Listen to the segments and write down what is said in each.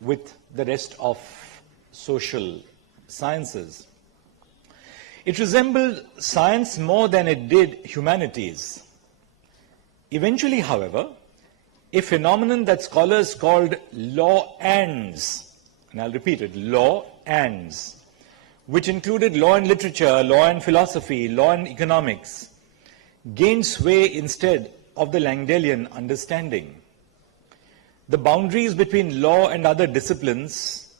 with the rest of social sciences. It resembled science more than it did humanities. Eventually, however, a phenomenon that scholars called law-ands, and I'll repeat it, law-ands, which included law and literature, law and philosophy, law and economics, gained sway instead of the Langdellian understanding. The boundaries between law and other disciplines,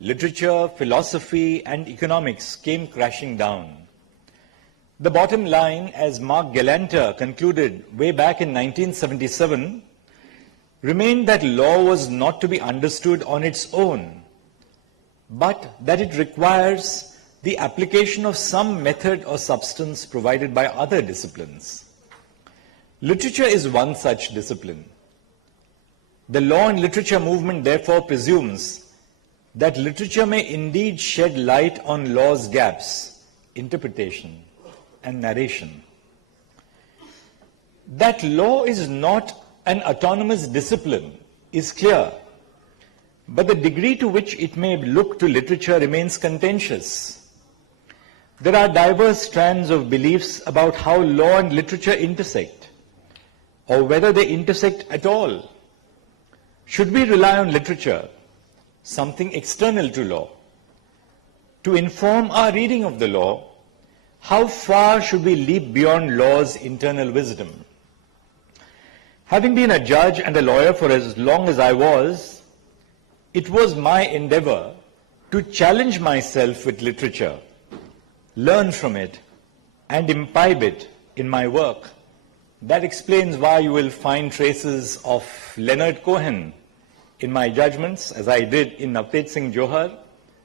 literature, philosophy, and economics, came crashing down. The bottom line, as Mark Galanter concluded way back in 1977, remained that law was not to be understood on its own, but that it requires the application of some method or substance provided by other disciplines. Literature is one such discipline. The law and literature movement therefore presumes that literature may indeed shed light on law's gaps, interpretation, and narration. That law is not an autonomous discipline is clear, but the degree to which it may look to literature remains contentious. There are diverse strands of beliefs about how law and literature intersect, or whether they intersect at all. Should we rely on literature, something external to law, to inform our reading of the law? How far should we leap beyond law's internal wisdom? Having been a judge and a lawyer for as long as I was, it was my endeavor to challenge myself with literature, learn from it, and imbibe it in my work. That explains why you will find traces of Leonard Cohen in my judgments, as I did in Navtej Singh Johar,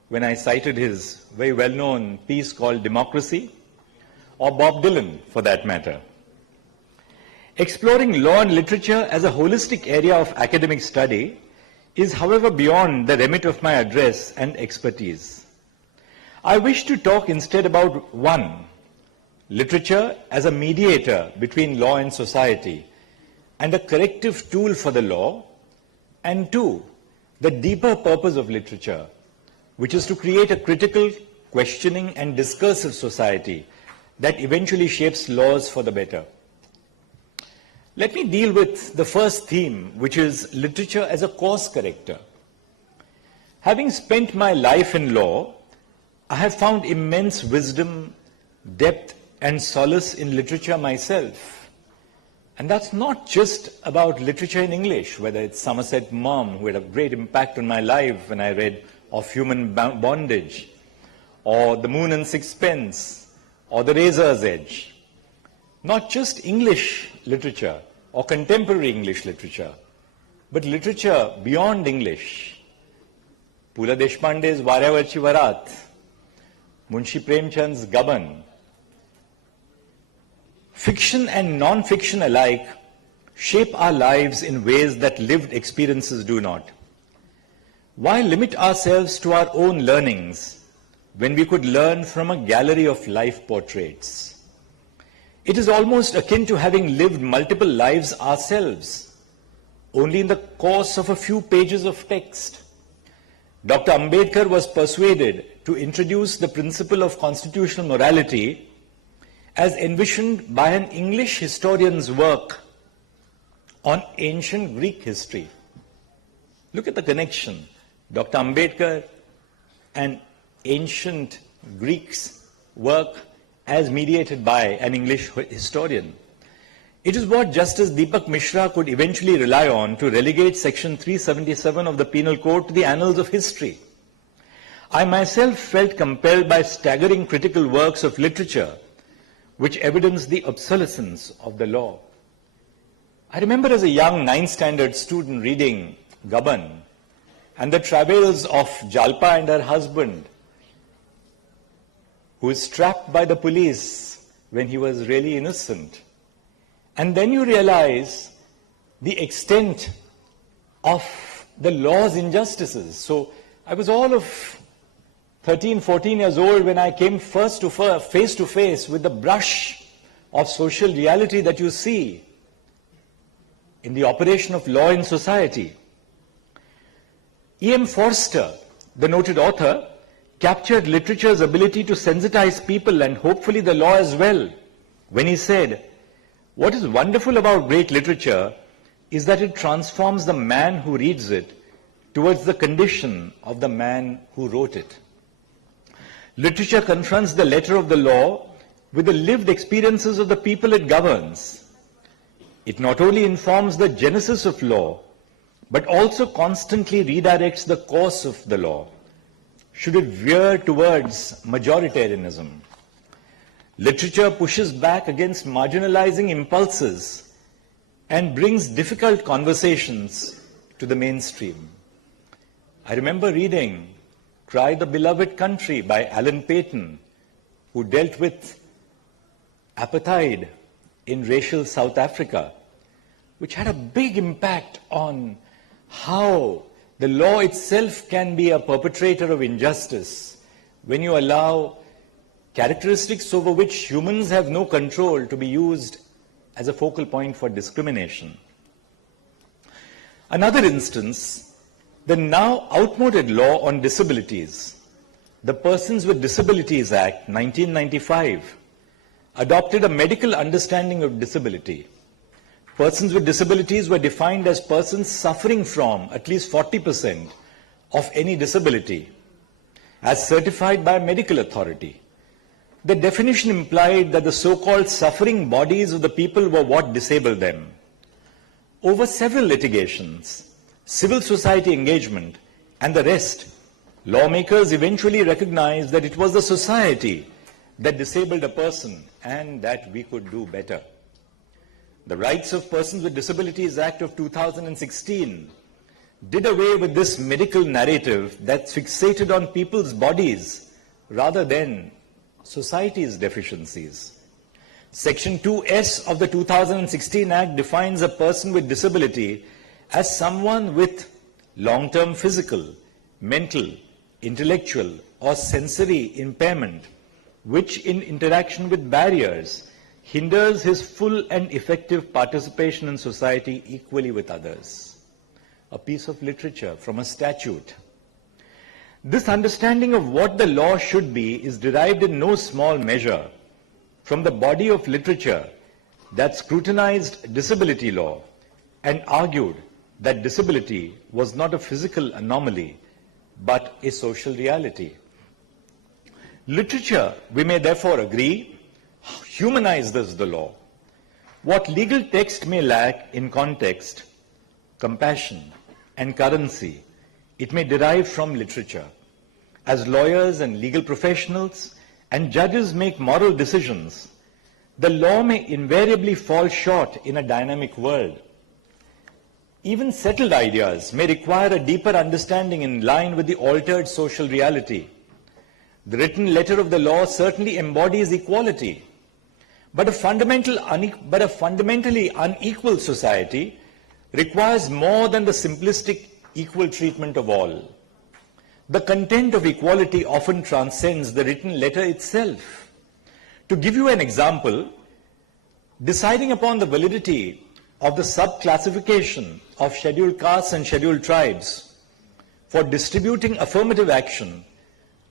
when I cited his very well-known piece called Democracy, or Bob Dylan, for that matter. Exploring law and literature as a holistic area of academic study is, however, beyond the remit of my address and expertise. I wish to talk instead about one, literature as a mediator between law and society and a corrective tool for the law, and two, the deeper purpose of literature, which is to create a critical, questioning, and discursive society that eventually shapes laws for the better. Let me deal with the first theme, which is literature as a course corrector. Having spent my life in law, I have found immense wisdom, depth, and solace in literature myself. And that's not just about literature in English, whether it's Somerset Maugham, who had a great impact on my life when I read Of Human Bondage, or The Moon and Sixpence, or The Razor's Edge. Not just English literature or contemporary English literature, but literature beyond English. Pula Deshpande's Varyavarchi Varat, Munshi Premchand's Gaban. Fiction and non-fiction alike shape our lives in ways that lived experiences do not. Why limit ourselves to our own learnings when we could learn from a gallery of life portraits? It is almost akin to having lived multiple lives ourselves, only in the course of a few pages of text. Dr. Ambedkar was persuaded to introduce the principle of constitutional morality as envisioned by an English historian's work on ancient Greek history. Look at the connection. Dr. Ambedkar and ancient Greeks' work as mediated by an English historian. It is what Justice Deepak Mishra could eventually rely on to relegate Section 377 of the Penal Code to the annals of history. I myself felt compelled by staggering critical works of literature which evidence the obsolescence of the law. I remember as a young 9th standard student reading Gaban and the travails of Jalpa and her husband, who is trapped by the police when he was really innocent. And then you realize the extent of the law's injustices. So I was all of 13, 14 years old when I came face to face with the brush of social reality that you see in the operation of law in society. E.M. Forster, the noted author, captured literature's ability to sensitize people and hopefully the law as well when he said, "What is wonderful about great literature is that it transforms the man who reads it towards the condition of the man who wrote it." Literature confronts the letter of the law with the lived experiences of the people it governs. It not only informs the genesis of law, but also constantly redirects the course of the law, should it veer towards majoritarianism. Literature pushes back against marginalizing impulses and brings difficult conversations to the mainstream. I remember reading Cry the Beloved Country by Alan Paton, who dealt with apartheid in racial South Africa, which had a big impact on how the law itself can be a perpetrator of injustice when you allow characteristics over which humans have no control to be used as a focal point for discrimination. Another instance, the now outmoded law on disabilities, the Persons with Disabilities Act 1995, adopted a medical understanding of disability. Persons with disabilities were defined as persons suffering from at least 40% of any disability, as certified by a medical authority. The definition implied that the so-called suffering bodies of the people were what disabled them. Over several litigations, civil society engagement, and the rest, lawmakers eventually recognized that it was the society that disabled a person and that we could do better. The Rights of Persons with Disabilities Act of 2016 did away with this medical narrative that fixated on people's bodies rather than society's deficiencies. Section 2S of the 2016 Act defines a person with disability as someone with long-term physical, mental, intellectual, or sensory impairment, which in interaction with barriers hinders his full and effective participation in society equally with others. A piece of literature from a statute. This understanding of what the law should be is derived in no small measure from the body of literature that scrutinized disability law and argued that disability was not a physical anomaly but a social reality. Literature, we may therefore agree, humanizes the law. What legal text may lack in context, compassion, and currency, it may derive from literature. As lawyers and legal professionals and judges make moral decisions, the law may invariably fall short in a dynamic world. Even settled ideas may require a deeper understanding in line with the altered social reality. The written letter of the law certainly embodies equality, but a fundamentally unequal society requires more than the simplistic equal treatment of all. The content of equality often transcends the written letter itself. To give you an example, deciding upon the validity of the subclassification of scheduled castes and scheduled tribes for distributing affirmative action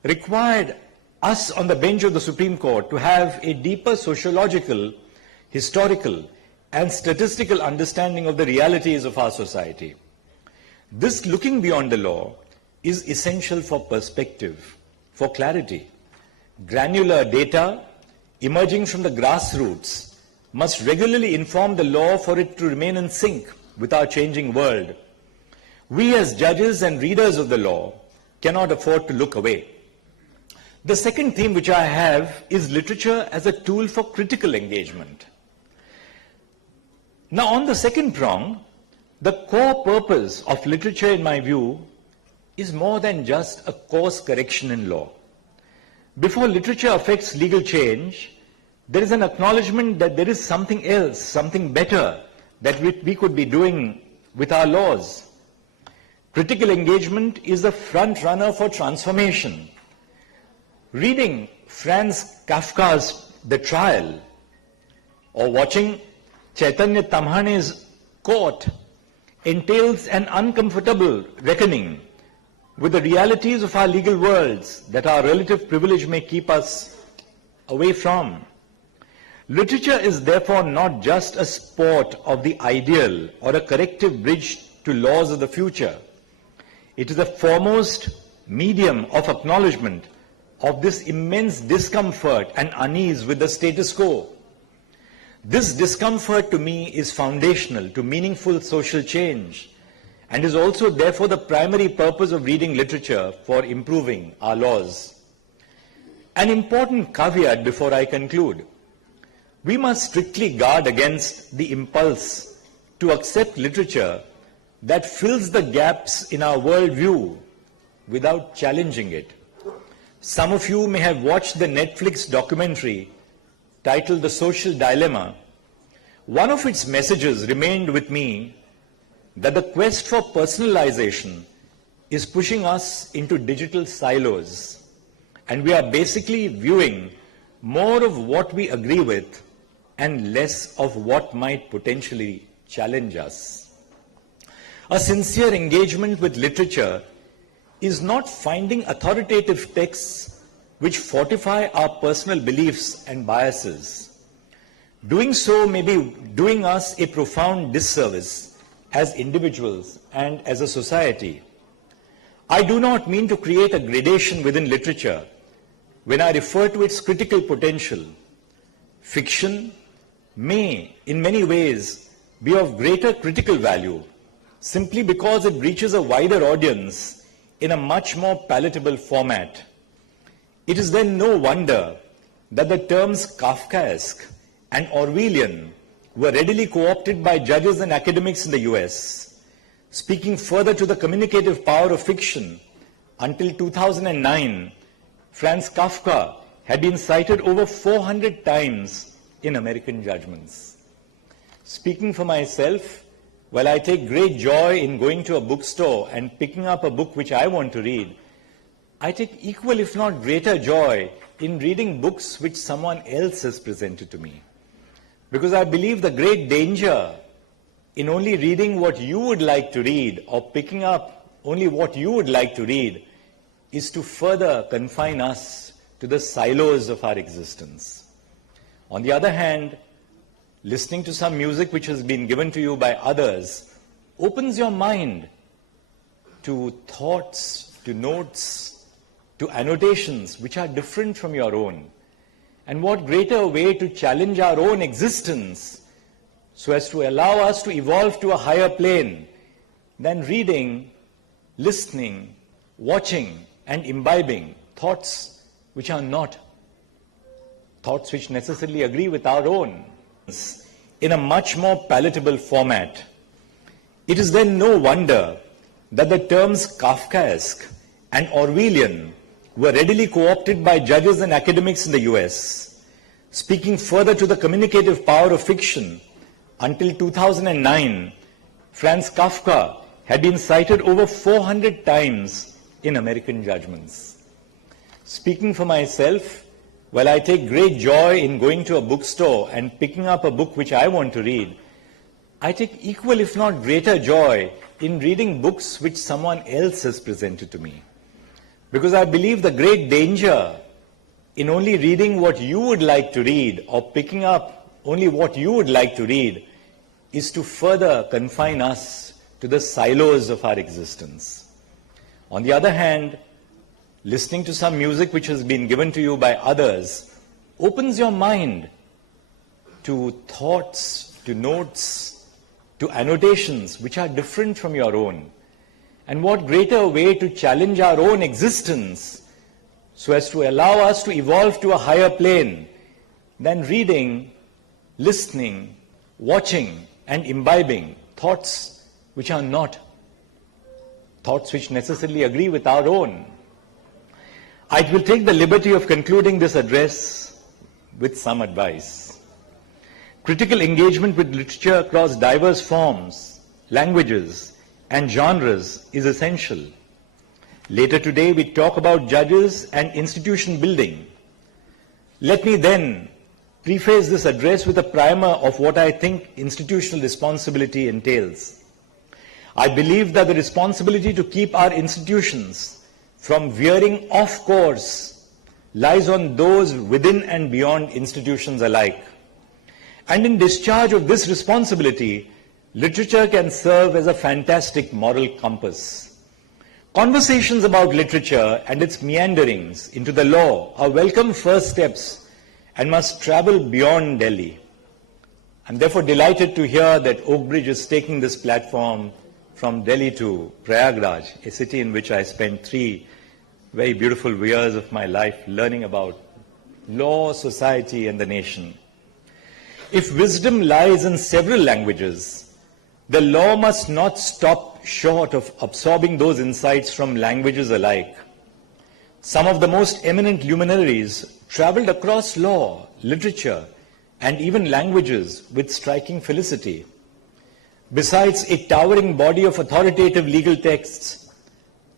required us on the bench of the Supreme Court to have a deeper sociological, historical, and statistical understanding of the realities of our society. This looking beyond the law is essential for perspective, for clarity. Granular data emerging from the grassroots must regularly inform the law for it to remain in sync with our changing world. We as judges and readers of the law cannot afford to look away. The second theme which I have is literature as a tool for critical engagement. Now, on the second prong, the core purpose of literature, in my view, is more than just a course correction in law. Before literature affects legal change, there is an acknowledgement that there is something else, something better that we could be doing with our laws. Critical engagement is the front runner for transformation. Reading Franz Kafka's The Trial or watching Chaitanya Tamhane's Court entails an uncomfortable reckoning with the realities of our legal worlds that our relative privilege may keep us away from. Literature is therefore not just a sport of the ideal or a corrective bridge to laws of the future. It is a foremost medium of acknowledgement of this immense discomfort and unease with the status quo. This discomfort to me is foundational to meaningful social change and is also therefore the primary purpose of reading literature for improving our laws. An important caveat before I conclude. We must strictly guard against the impulse to accept literature that fills the gaps in our worldview without challenging it. Some of you may have watched the Netflix documentary titled The Social Dilemma. One of its messages remained with me that the quest for personalization is pushing us into digital silos, and we are basically viewing more of what we agree with and less of what might potentially challenge us. A sincere engagement with literature is not finding authoritative texts which fortify our personal beliefs and biases. Doing so may be doing us a profound disservice as individuals and as a society. I do not mean to create a gradation within literature when I refer to its critical potential. Fiction may, in many ways, be of greater critical value simply because it reaches a wider audience in a much more palatable format. It is then no wonder that the terms Kafkaesque and Orwellian were readily co-opted by judges and academics in the US. Speaking further to the communicative power of fiction, until 2009, Franz Kafka had been cited over 400 times in American judgments. Speaking for myself, while I take great joy in going to a bookstore and picking up a book which I want to read, I take equal if not greater joy in reading books which someone else has presented to me. Because I believe the great danger in only reading what you would like to read or picking up only what you would like to read is to further confine us to the silos of our existence. On the other hand, listening to some music which has been given to you by others opens your mind to thoughts, to notes, to annotations which are different from your own. And what greater way to challenge our own existence so as to allow us to evolve to a higher plane than reading, listening, watching, and imbibing thoughts which are not thoughts which necessarily agree with our own in a much more palatable format. It is then no wonder that the terms Kafkaesque and Orwellian were readily co-opted by judges and academics in the US. Speaking further to the communicative power of fiction, until 2009, Franz Kafka had been cited over 400 times in American judgments. Speaking for myself, while I take great joy in going to a bookstore and picking up a book which I want to read, I take equal if not greater joy in reading books which someone else has presented to me. Because I believe the great danger in only reading what you would like to read or picking up only what you would like to read is to further confine us to the silos of our existence. On the other hand, listening to some music which has been given to you by others opens your mind to thoughts, to notes, to annotations which are different from your own. And what greater way to challenge our own existence so as to allow us to evolve to a higher plane than reading, listening, watching, and imbibing thoughts which are not thoughts which necessarily agree with our own. I will take the liberty of concluding this address with some advice. Critical engagement with literature across diverse forms, languages, and genres is essential. Later today, we talk about judges and institution building. Let me then preface this address with a primer of what I think institutional responsibility entails. I believe that the responsibility to keep our institutions from veering off course lies on those within and beyond institutions alike. And in discharge of this responsibility, literature can serve as a fantastic moral compass. Conversations about literature and its meanderings into the law are welcome first steps and must travel beyond Delhi. I'm therefore delighted to hear that Oakbridge is taking this platform from Delhi to Prayagraj, a city in which I spent 3 very beautiful years of my life learning about law, society, and the nation. If wisdom lies in several languages, the law must not stop short of absorbing those insights from languages alike. Some of the most eminent luminaries traveled across law, literature, and even languages with striking felicity. Besides a towering body of authoritative legal texts,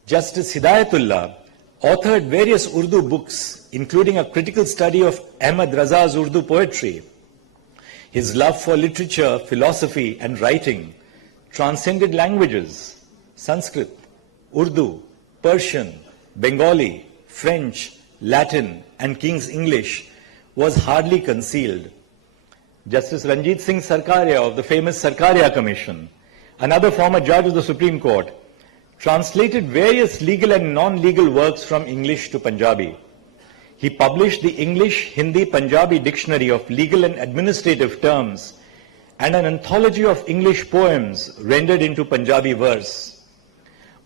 Justice Hidayatullah authored various Urdu books, including a critical study of Ahmad Raza's Urdu poetry. His love for literature, philosophy, and writing transcended languages: Sanskrit, Urdu, Persian, Bengali, French, Latin, and King's English was hardly concealed. Justice Ranjit Singh Sarkaria of the famous Sarkaria Commission, another former judge of the Supreme Court, translated various legal and non-legal works from English to Punjabi. He published the English, Hindi, Punjabi Dictionary of Legal and Administrative Terms and an anthology of English poems rendered into Punjabi verse.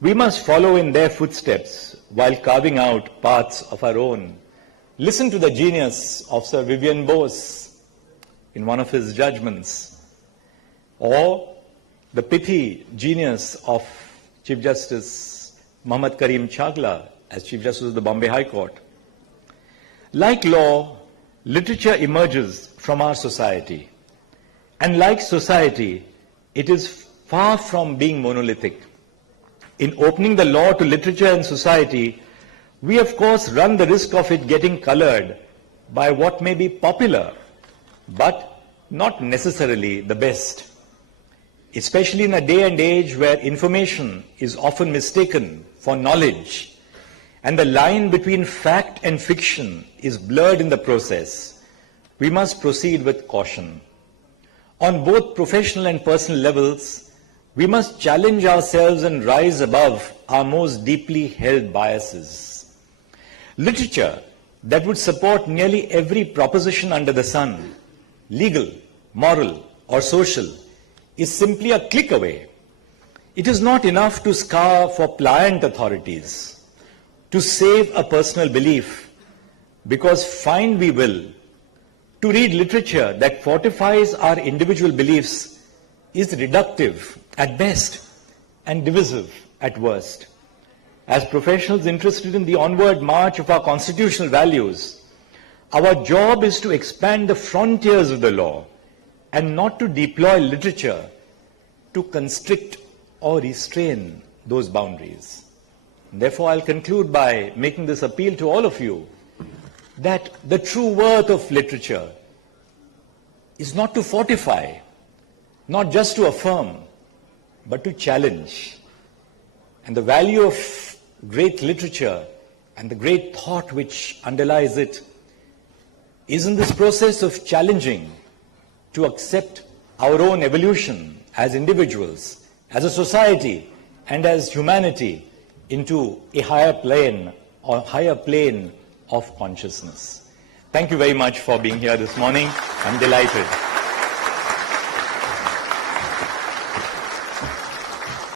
We must follow in their footsteps while carving out paths of our own. Listen to the genius of Sir Vivian Bose in one of his judgments, or the pithy genius of Chief Justice Muhammad Karim Chagla as Chief Justice of the Bombay High Court. Like law, literature emerges from our society. And like society, it is far from being monolithic. In opening the law to literature and society, we of course run the risk of it getting colored by what may be popular, but not necessarily the best. Especially in a day and age where information is often mistaken for knowledge, and the line between fact and fiction is blurred in the process, we must proceed with caution. On both professional and personal levels, we must challenge ourselves and rise above our most deeply held biases. Literature that would support nearly every proposition under the sun, legal, moral, or social, is simply a click away. It is not enough to scour for pliant authorities, to save a personal belief, because find we will. To read literature that fortifies our individual beliefs is reductive at best and divisive at worst. As professionals interested in the onward march of our constitutional values, our job is to expand the frontiers of the law and not to deploy literature to constrict or restrain those boundaries. Therefore, I'll conclude by making this appeal to all of you that the true worth of literature is not to fortify, not just to affirm, but to challenge. And the value of great literature and the great thought which underlies it is in this process of challenging to accept our own evolution as individuals, as a society, and as humanity into a higher plane or higher plane of consciousness. Thank you very much for being here this morning. I'm delighted.